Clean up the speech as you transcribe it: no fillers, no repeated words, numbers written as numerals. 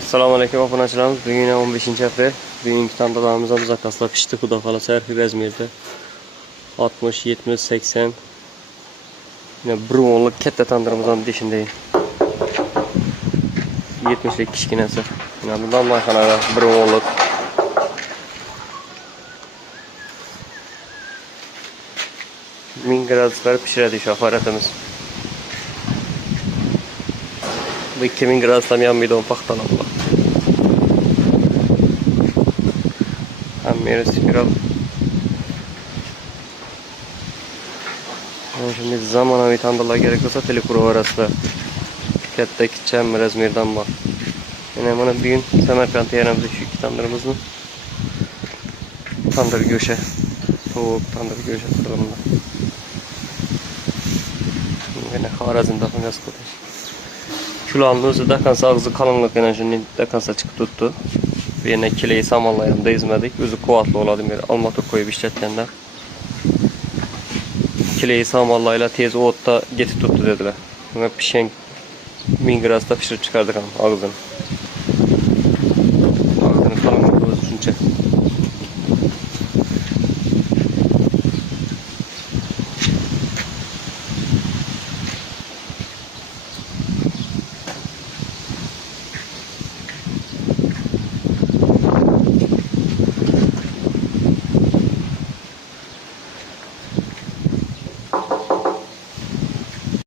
Assalomu alaykum obunachilarimiz. Bugun 15-aprel. Bugungi tanlovimizda zakazlar pishdi. Xudo xolasa har xil razmerda 60, 70, 80. Yine brunlik katta tandirimizni deshinday. 70lik kichkinasi. Mana bundan mayxonada brunlik. Ming graduslar pishiradi shu aparatimiz. Bu 2000 gradusdan yanmaydi o paxtalar. Hamma spiral. Şimdi zamonaviy tandirlar kerak bo'lsa teleprovarasida katta kichik razmerdan bor. Yana mana bugun Samarqandda yaramizda shu ikki tandirimizni tandir go'sha, tovuq tandir go'sha qirg'inda. Yana Xorazmda qilgan qildi. Shularning o'zi dakansa og'zi qalinlik yana shuni dakansa chiqib turibdi. Bu yana kileyi samonlayam ezmadik. O'zi quvvatli bo'ladi. Men almotor qo'yib ishlatganda kileyi samonlaylar tez o'tda ketib turibdi dedilar. Buni pishgan 1000 gradusda pishirib chiqardik ham og'zini.